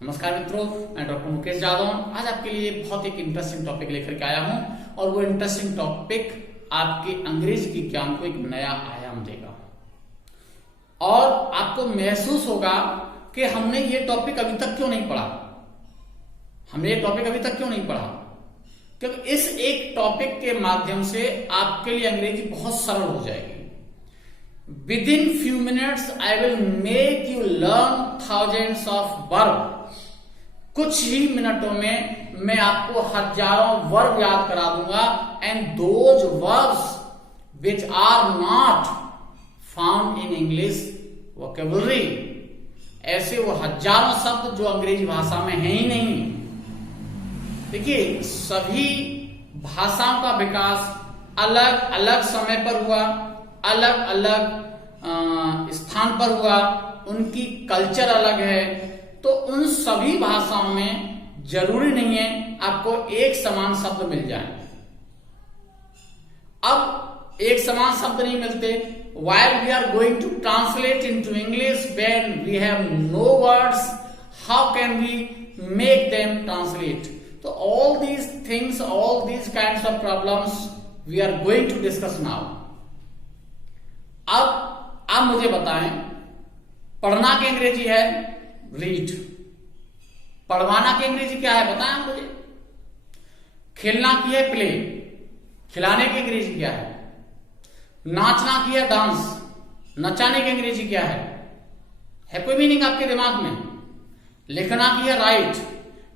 नमस्कार मित्रों, मैं डॉक्टर मुकेश जादव आज आपके लिए बहुत एक इंटरेस्टिंग टॉपिक लेकर के आया हूं और वो इंटरेस्टिंग टॉपिक आपके अंग्रेजी के ज्ञान को एक नया आयाम देगा और आपको महसूस होगा कि हमने ये टॉपिक अभी तक क्यों नहीं पढ़ा। क्योंकि इस एक टॉपिक के माध्यम से आपके लिए अंग्रेजी बहुत सरल हो जाएगी। Within few minutes I will make you learn thousands of verbs। कुछ ही मिनटों में मैं आपको हजारों वर्ब याद करा दूंगा and those verbs which are not found in English vocabulary। ऐसे वो हजारों शब्द जो अंग्रेजी भाषा में हैं ही नहीं। देखिए, सभी भाषाओं का विकास अलग अलग समय पर हुआ, अलग अलग स्थान पर हुआ, उनकी कल्चर अलग है, तो उन सभी भाषाओं में जरूरी नहीं है आपको एक समान शब्द मिल जाए। अब एक समान शब्द नहीं मिलते, while we are going to translate into English when we have no words, how can we make them translate? So all these things, all these kinds of problems we are going to discuss now। अब आप मुझे बताएं, पढ़ना की अंग्रेजी है read, पढ़वाना की अंग्रेजी क्या है बताएं मुझे। खेलना की है प्ले, खिलाने की अंग्रेजी क्या है। नाचना की है डांस, नचाने की अंग्रेजी क्या है कोई मीनिंग आपके दिमाग में। लिखना की है राइट,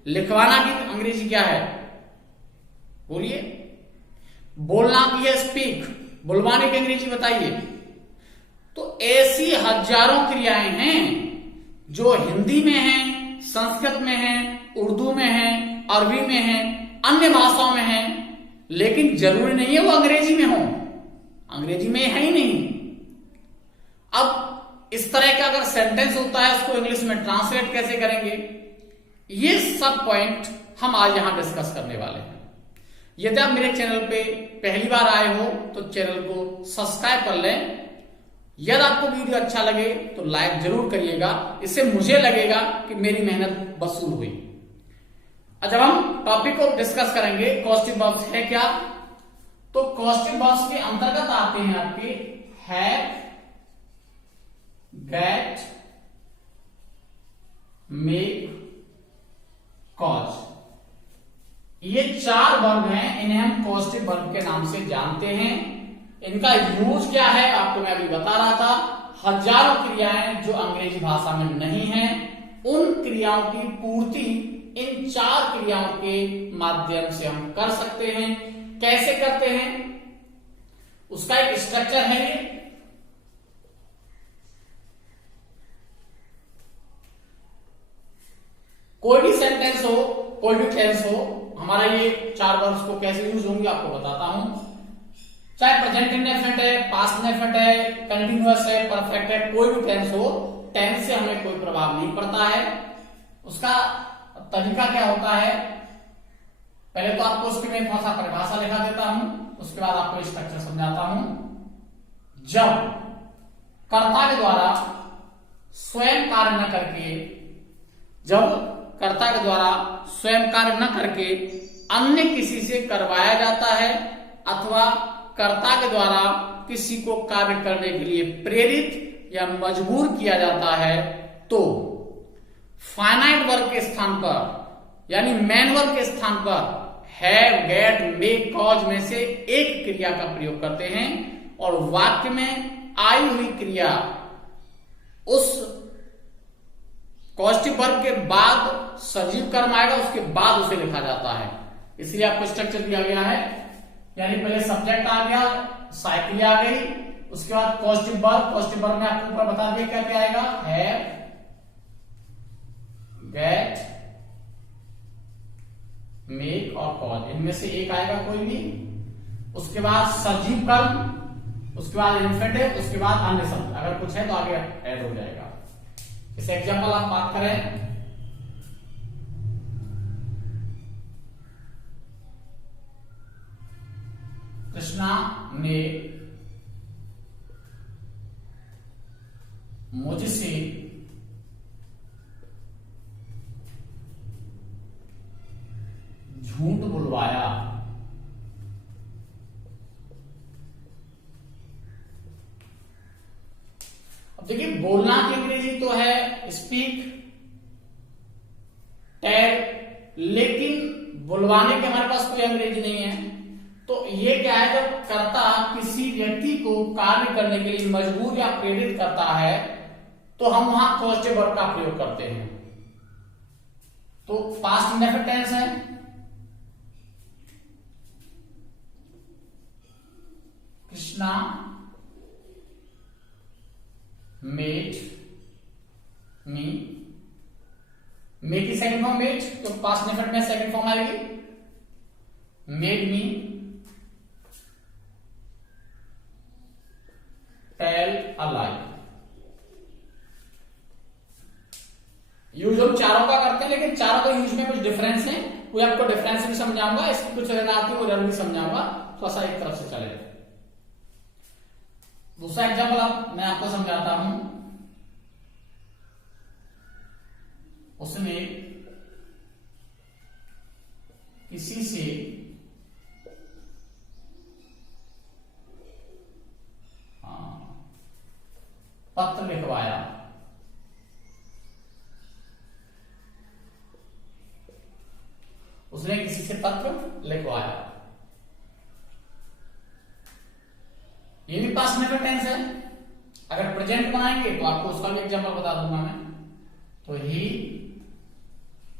लिखवाना की अंग्रेजी क्या है बोलिए। बोलना की है स्पीक, बुलवाने की अंग्रेजी बताइए। तो ऐसी हजारों क्रियाएं हैं जो हिंदी में हैं, संस्कृत में हैं, उर्दू में हैं, अरबी में हैं, अन्य भाषाओं में हैं, लेकिन जरूरी नहीं है वो अंग्रेजी में हो, अंग्रेजी में है ही नहीं। अब इस तरह का अगर सेंटेंस होता है उसको इंग्लिश में ट्रांसलेट कैसे करेंगे, ये सब पॉइंट हम आज यहां डिस्कस करने वाले हैं। यदि आप मेरे चैनल पे पहली बार आए हो तो चैनल को सब्सक्राइब कर लें। यदि आपको वीडियो अच्छा लगे तो लाइक जरूर करिएगा, इससे मुझे लगेगा कि मेरी मेहनत वसूल हुई। जब हम टॉपिक को डिस्कस करेंगे, कॉस्टिव वर्ब्स है क्या, तो कॉस्टिव वर्ब्स के अंतर्गत आते हैं आपके हैव, गेट, मेक, कॉज। ये चार वर्ब हैं, इन्हें हम कॉस्टिव वर्ब के नाम से जानते हैं। इनका यूज क्या है आपको मैं अभी बता रहा था। हजारों क्रियाएं जो अंग्रेजी भाषा में नहीं हैं, उन क्रियाओं की पूर्ति इन चार क्रियाओं के माध्यम से हम कर सकते हैं। कैसे करते हैं उसका एक स्ट्रक्चर है ये। कोई भी सेंटेंस हो, कोई भी टेंस हो, हमारा ये चार वर्ब्स को कैसे यूज होंगे आपको बताता हूं। चाहे प्रेजेंट इंडेफिनिट है, पास्ट इंडेफिनिट है, कंटिन्यूअस है, परफेक्ट है, कोई भी टेंस हो, टेंस से हमें कोई प्रभाव नहीं पड़ता है। उसका तरीका क्या होता है, पहले तो आपको उसकी मैं थोड़ा सा परिभाषा लिखा देता हूं, उसके बाद आपको स्ट्रक्चर समझाता हूं। जब कर्ता के द्वारा स्वयं कार्य न करके, जब कर्ता के द्वारा स्वयं कार्य न करके अन्य किसी से करवाया जाता है अथवा कर्ता के द्वारा किसी को कार्य करने के लिए प्रेरित या मजबूर किया जाता है, तो फाइनाइट वर्ब के स्थान पर यानी मेन वर्ब के स्थान पर हैव, गेट, मेक, कॉज में से एक क्रिया का प्रयोग करते हैं और वाक्य में आई हुई क्रिया उस कॉस्टिव वर्ब के बाद सजीव कर्म आएगा, उसके बाद उसे लिखा जाता है। इसलिए आपको स्ट्रक्चर दिया गया है, यानी पहले सब्जेक्ट आ गया, साइकिल आ गई, उसके बाद कॉस्टिव वर्ब। कॉस्टिव वर्ब में आपको ऊपर बता दिया क्या क्या आएगा, हैव, गेट, मेक और कॉज, इनमें से एक आएगा कोई भी। उसके बाद सजीव कर्म, उसके बाद इन्फिनिटिव, उसके बाद अन्य शब्द, अगर कुछ है तो आगे ऐड हो जाएगा। इस एग्जांपल आप बात करें, कृष्णा ने मुझसे बोलना की अंग्रेजी तो है स्पीक, टेल, लेकिन बुलवाने के हमारे पास कोई अंग्रेजी नहीं है। तो ये क्या है, जब कर्ता किसी व्यक्ति को कार्य करने के लिए मजबूर या प्रेरित करता है तो हम वहां पॉजिटिव वर्ब का प्रयोग करते हैं। तो पास्ट इंडेफिनिट टेंस है, कृष्णा मेड मी, मेड की सेकंड फॉर्म मेड, तो पास्ट इंडेफिनिट में सेकंड फॉर्म आएगी made me tell a lie. Use हम चारों का करते हैं, लेकिन चारों का यूज में कुछ डिफरेंस है, वो आपको डिफरेंस भी समझाऊंगा, इसकी कुछ आती है वो भी समझाऊंगा, थोड़ा सा एक तरफ से चलेगा। दूसरा एग्जाम्पल मैं आपको समझाता हूं। उसने किसी से पत्र लिखवाया, उसने किसी से पत्र लिखवाया, ये भी पास्ट इंडेफिनिट टेंस है। अगर प्रेजेंट बनाएंगे तो आपको उसका भी एग्जांपल बता दूंगा मैं। तो ही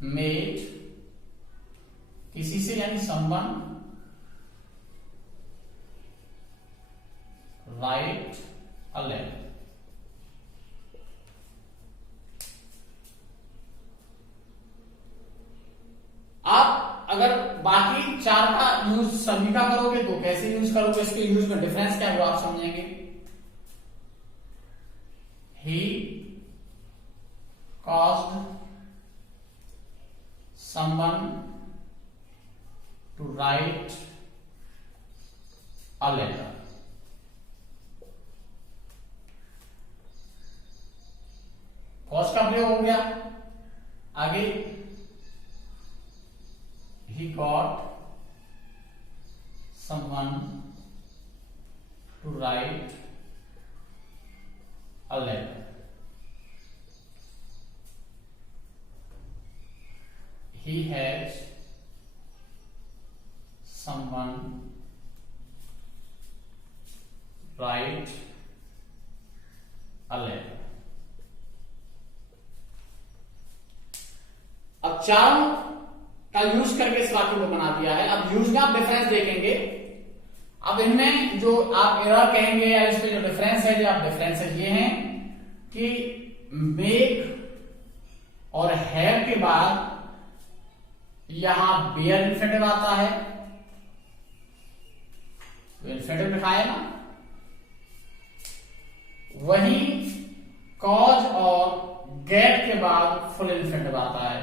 मेड, किसी से यानी समवन, राइट अ लेटर। आप अगर बाकी चार का यूज सभी का करोगे तो कैसे यूज करोगे, इसके यूज में डिफरेंस क्या है वो आप समझेंगे। ही caused someone to write a letter। Cause का प्रयोग हो गया। आगे he got someone to write a letter। He has someone write a letter। अब चारों का यूज करके इस वाक्य को बना दिया है। अब यूज में आप डिफरेंस देखेंगे। अब इनमें जो आप एरर कहेंगे या इसमें जो डिफरेंस है, जो आप डिफरेंसेस ये हैं कि मेक और हैव के बाद यहां बेयर इन्फिनेटिव आता है, इन्फिनेटिव लिखा है ना, वहीं कॉज और गेट के बाद फुल इन्फिनेटिव आता है।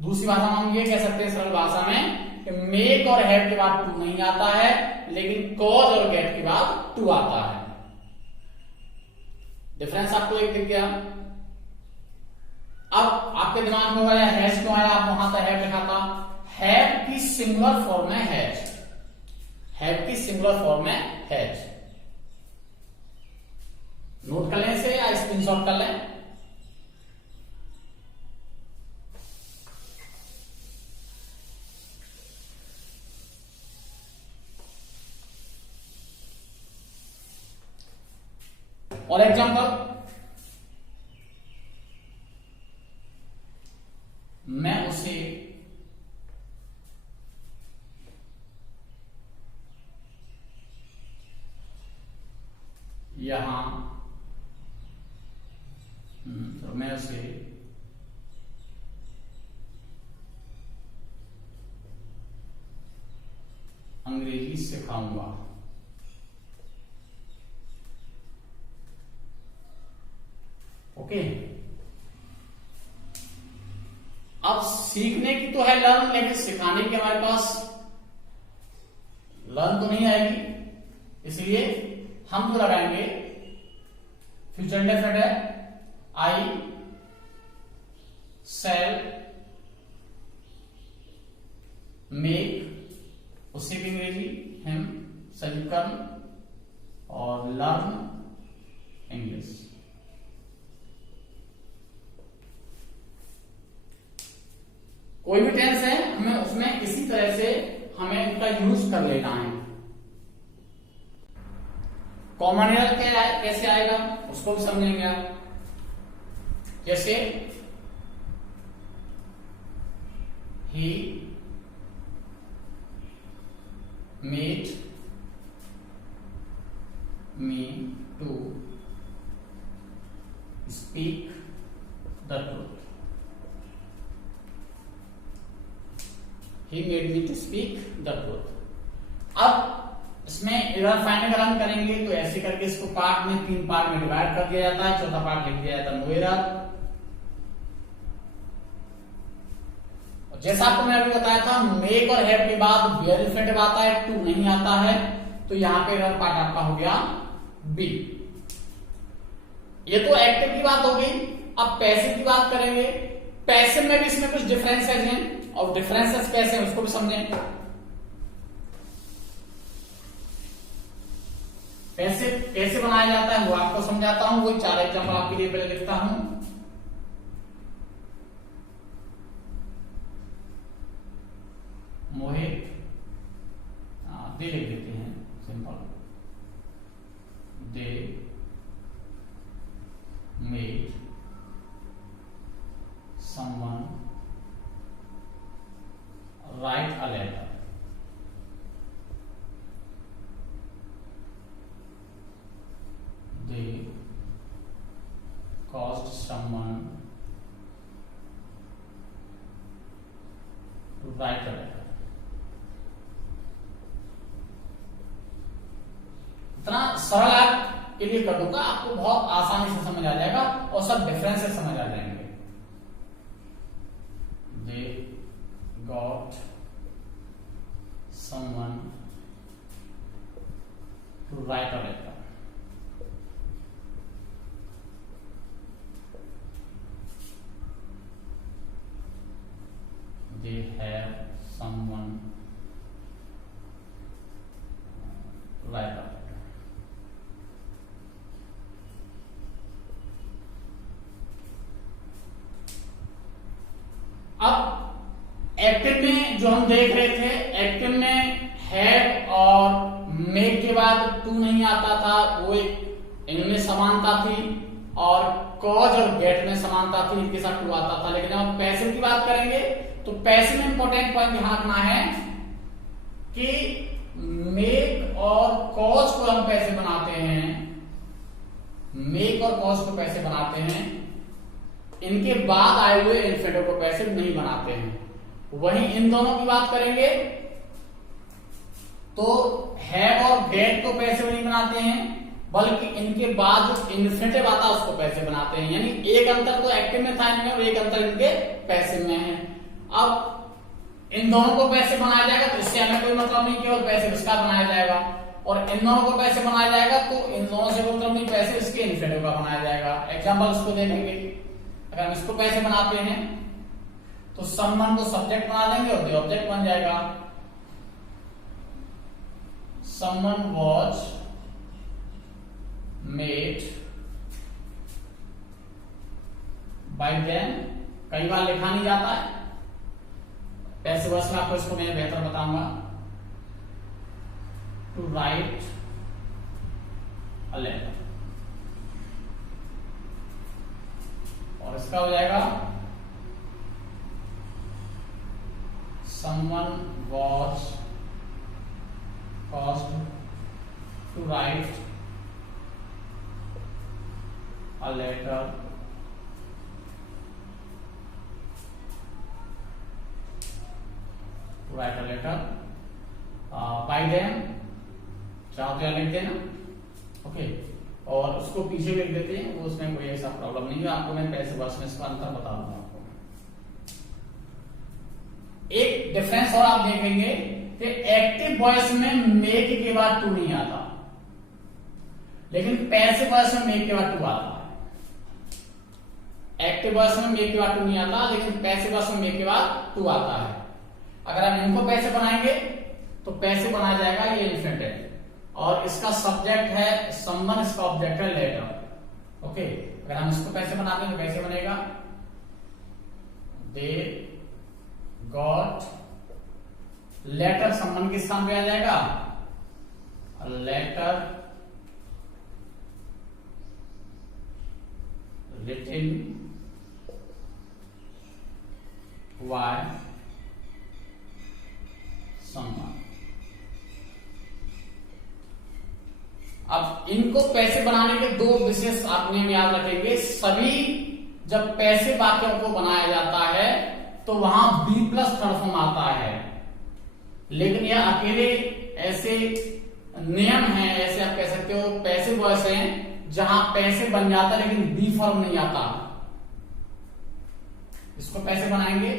दूसरी भाषा में हम ये कह सकते हैं सरल भाषा में कि मेक और हैव के बाद टू नहीं आता है, लेकिन कॉज और गेट के बाद टू आता है। डिफरेंस आपको एक दिख गया। अब आपके दिमाग में होगा हैज क्यों आया, आप वहां तक हैव लिखा था। हैव की सिंगुलर फॉर्म है हैज, हैव की सिंगुलर फॉर्म है हैज। नोट कर लें इसे या स्क्रीनशॉट कर लें। और एग्जांपल, मैं उसे यहां तो मैं उसे अंग्रेजी सिखाऊंगा। ओके, अब सीखने की तो है लर्न, लेकिन सिखाने की हमारे पास लर्न तो नहीं आएगी, इसलिए हम तो लगाएंगे फ्यूचर इंडेफिनिट है आई सेल मेक, उससे भी अंग्रेजी हिम सलीकन और लर्न इंग्लिश। कोई भी टेंस है हमें उसमें इसी तरह से हमें उनका यूज कर लेना है। कॉमन एरर क्या है, कैसे आएगा उसको भी समझेंगे आप। जैसे ही made me to speak the truth. He made me to speak the truth। अब इसमें एरर फाइंड अगर हम करेंगे तो ऐसे करके इसको पार्ट में 3 पार्ट में डिवाइड कर दिया जाता है, चौथा पार्ट लिख दिया जाता है नो एरर। जैसा आपको मैंने अभी बताया था मेक और हैव के बाद वेयर इन्फिनेटिव आता है, टू नहीं आता है, तो यहां पे एरर पार्ट आपका हो गया बी। ये तो एक्टिव की बात हो गई। अब पैसिव की बात करेंगे। पैसिव में भी इसमें कुछ डिफरेंसेस हैं और डिफरेंसेस कैसे हैं उसको भी समझें। पैसिव कैसे बनाया जाता है वो आपको समझाता हूं। वो 4 एग्जांपल आपके लिए पहले लिखता हूं। मोहित दे लिख देते हैं simple. They made someone write a letter. They caused someone to write a letter। इतना सरल आपके लिए कर दूंगा, आपको बहुत आसानी से समझ आ जाएगा और सब डिफरेंसेस समझ आ जाएंगे। They got someone to write a letter। They have someone to write a letter। अब एक्टिव में जो हम देख रहे थे, एक्टिव में हैव और मेक के बाद टू नहीं आता था, वो इनमें समानता थी, और कॉज और गेट में समानता थी, इनके साथ टू आता था। लेकिन जब हम पैसिव की बात करेंगे तो पैसिव में इंपॉर्टेंट पॉइंट ध्यान रखना है कि मेक और कॉज को हम पैसे बनाते हैं, मेक और कॉज को पैसे बनाते हैं, इनके बाद आए हुए इन्फिनेटिव को पैसे नहीं बनाते हैं। वहीं इन दोनों की बात करेंगे तो हैव और गेट को पैसे नहीं बनाते हैं, बल्कि इनके बाद जो इन्फिनेटिव आता है उसको पैसे बनाते हैं। यानी एक अंतर तो एक्टिव में था इनमें और एक अंतर इनके पैसिव में है। अब इन दोनों को पैसे बनाया जाएगा तो इससे हमें कोई मतलब नहीं, केवल पैसे इसका बनाया जाएगा, और इन दोनों को पैसे बनाया जाएगा तो इन दोनों से कोई मतलब नहीं, पैसे इसके इन्फिनेटिव का बनाया जाएगा। एग्जाम्पल उसको देखेंगे। अगर हम इसको पैसे बनाते हैं तो समवन को सब्जेक्ट बना देंगे और दे ऑब्जेक्ट बन जाएगा। Someone was made by them, कई बार लिखा नहीं जाता है, पैसे वर्ष में आपको इसको मैं बेहतर बताऊंगा। टू राइट अ लेटर, और इसका हो जाएगा someone was caused to write a letter by them, चाहो तो यहाँ लिख देना, ओके, और उसको पीछे भी लिख देते हैं, वो उसमें कोई ऐसा प्रॉब्लम नहीं है। आपको मैं पैसे वर्ष में इसका अंतर बता दूंगा आपको। एक डिफरेंस और आप देखेंगे कि एक्टिव वॉइस में मेक के बाद टू नहीं आता, लेकिन पैसिव वॉइस में मेक के बाद टू आता है। एक्टिव वॉइस में मेक के बाद टू नहीं आता, लेकिन पैसिव वॉइस में मेक के बाद टू आता है। अगर हम इनको पैसे बनाएंगे तो पैसे बनाया जाएगा ये इन्फिनेटिव, और इसका सब्जेक्ट है समवन, इसका ऑब्जेक्ट है लेटर। ओके, अगर हम इसको पैसे बनाते हैं तो कैसे बनेगा? दे गॉट लेटर संबंध किस स्थान पे आ जाएगा, लेटर रिटन बाय समवन। अब इनको पैसे बनाने के दो विशेष आप नियम याद रखेंगे। सभी जब पैसे वाक्यों को बनाया जाता है तो वहां बी प्लस थर्ड फॉर्म आता है, लेकिन यह अकेले ऐसे नियम हैं, ऐसे आप कह सकते हो पैसे वॉइस हैं जहां पैसे बन जाता है लेकिन बी फॉर्म नहीं आता। इसको पैसे बनाएंगे,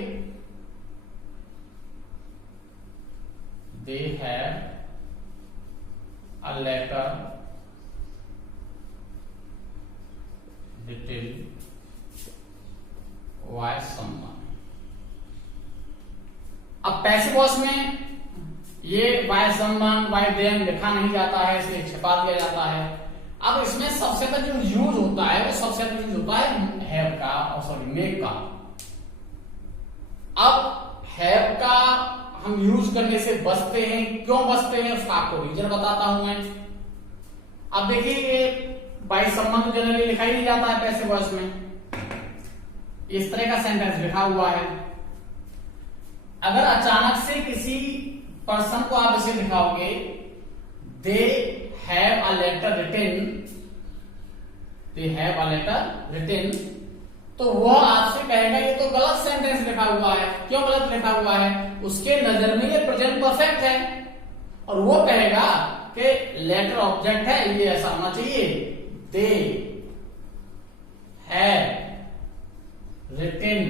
they have a letter written by someone. अब पैसिव वॉइस में ये बाय समवन बाय देम लिखा नहीं जाता है, इसलिए छिपा दिया जाता है। अब इसमें सबसे ज्यादा जो यूज होता है वो सबसे ज्यादा यूज होता है हैव का और सॉरी मेक का। अब हैव का हम यूज करने से बचते हैं, क्यों बचते हैं उसका आपको रीजन बताता हूं मैं। अब देखिए ये बाय समवन तो जनरली लिखा ही नहीं जाता है पैसिव वॉइस में, इस तरह का सेंटेंस लिखा हुआ है। अगर अचानक से किसी पर्सन को आप इसे लिखाओगे they have a letter written, they have a letter written, तो वह आपसे कहेगा ये तो गलत सेंटेंस लिखा हुआ है। क्यों गलत लिखा हुआ है? उसके नजर में ये प्रेजेंट परफेक्ट है और वो कहेगा कि लेटर ऑब्जेक्ट है, ये ऐसा होना चाहिए, they have written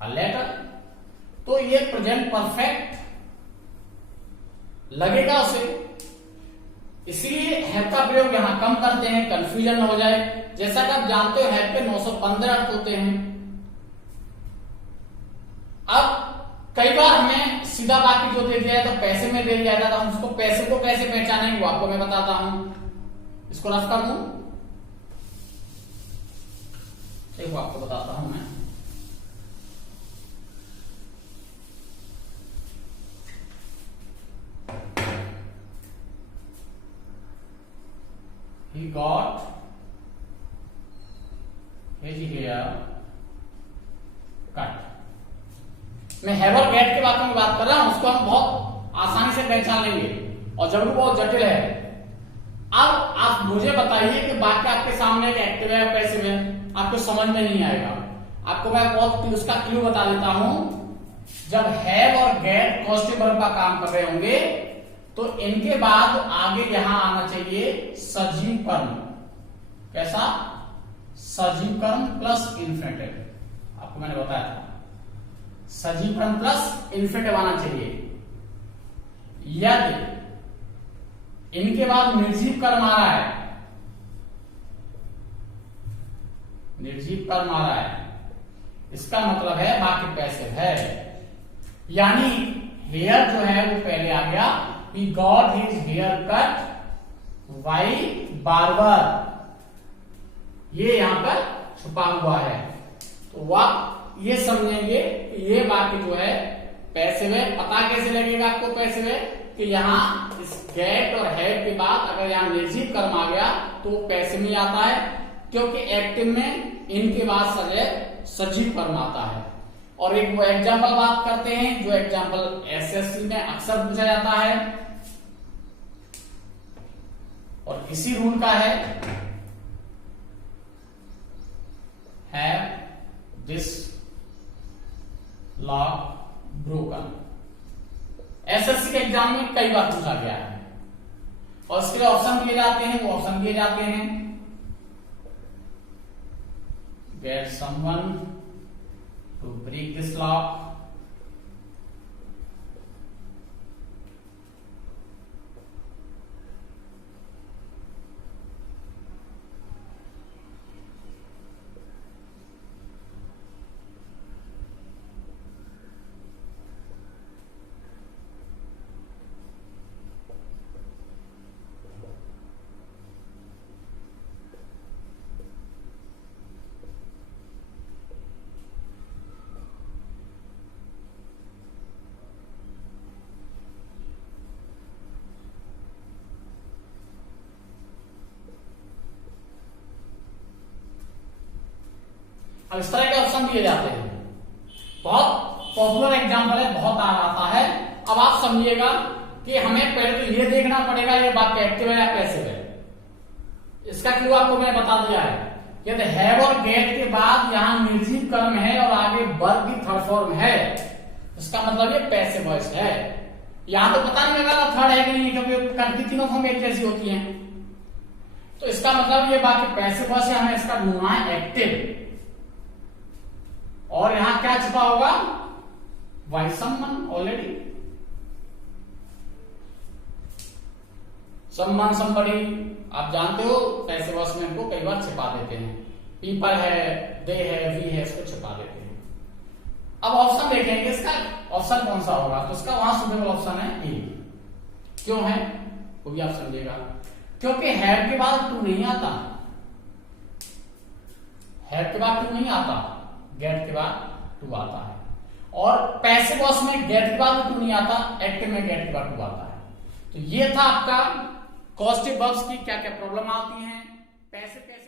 a letter. तो ये प्रेजेंट परफेक्ट लगेगा उसे, इसलिए हैव का प्रयोग यहां कम करते हैं, कंफ्यूजन हो जाए। जैसा कि आप जानते हो हैव के 915 अर्थ होते हैं। अब कई बार हमें सीधा वाक्य जो दे दिया है तो पैसे में दे दिया जाता है, हम उसको पैसे को कैसे पहचानेंगे वो आपको मैं बताता हूं। इसको रफ कर दूं, एक आपको बताता हूं मैं। He got his hair cut। मैं हैव और गेट के बातों में बात कर रहा हूं, उसको हम बहुत आसानी से पहचान लेंगे और जब वो बहुत जटिल है। अब आप मुझे बताइए कि वाक्य आपके सामने एक एक्टिव है पैसिव है, आपको समझ में नहीं आएगा। आपको मैं बहुत उसका क्लू बता देता हूं। जब हैव और गेट कॉस्टिव वर्ब का काम कर रहे होंगे तो इनके बाद आगे यहां आना चाहिए सजीव कर्म। कैसा? सजीव कर्म प्लस इन्फिनेटिव। आपको मैंने बताया था सजीव कर्म प्लस इन्फिनेटिव आना चाहिए। यदि इनके बाद निर्जीव कर्म आ रहा है, निर्जीव कर्म आ रहा है, इसका मतलब है वाक्य पैसिव है। यानी हेयर जो है वो पहले आ गया, he got his hair cut by barber, ये यहां पर छुपा हुआ है। तो आप ये समझेंगे कि ये वाक्य जो है पैसिव है। पता कैसे लगेगा आपको पैसिव है? कि यहां इस गेट और हैव के बाद अगर यहां निर्जीव कर्म आ गया तो वो पैसिव में आता है, क्योंकि एक्टिव में इनके बाद सजीव कर्म आता है। और एक वो एग्जाम्पल बात करते हैं जो एग्जाम्पल एसएससी में अक्सर पूछा जाता है और इसी रूल का है दिस लॉक ब्रोकन। एसएससी के एग्जाम में कई बार पूछा गया है और इसके लिए ऑप्शन दिए जाते हैं, वो ऑप्शन दिए जाते हैं get someone to break this lock, अब इस तरह के ऑप्शन दिए जाते हैं, बहुत पॉपुलर एग्जाम्पल है, बहुत आ आता है। अब आप समझिएगा कि हमें पहले तो ये देखना पड़ेगा ये वाक्य एक्टिव है या पैसिव है। इसका क्यों आपको मैंने बता दिया है, यदि हैव और गेट के बाद यहाँ निर्जीव कर्म है और आगे वर्ब की थर्ड फॉर्म है, इसका मतलब ये पैसिव वॉइस है। यहां तो पता नहीं लगा थर्ड है कि नहीं, क्योंकि कंट्री तीनों फॉर्म एक जैसी होती हैं। तो इसका मतलब ये बाकी पैसिव वॉइस है, हमें इसका ढूंढना है एक्टिव। और यहां क्या छुपा होगा, why someone already, someone somebody, आप जानते हो पैसिव वॉइस में इनको कई बार छिपा देते हैं। पीपल है, दे है, वी है, इसको छिपा देते हैं। अब ऑप्शन देखेंगे, इसका ऑप्शन कौन सा होगा, तो इसका वहां सुटेबल ऑप्शन है ए। क्यों है वो भी आप समझिएगा, क्योंकि हैव के बाद टू नहीं आता, हैव के बाद टू नहीं आता, गेट के बाद टू आता है। और पैसिव वॉइस में गेट के बाद टू नहीं आता, एक्टिव में गेट के बाद टू आता है। तो ये था आपका कॉजेटिव वर्ब्स की क्या क्या प्रॉब्लम आती हैं, पैसिव कैसे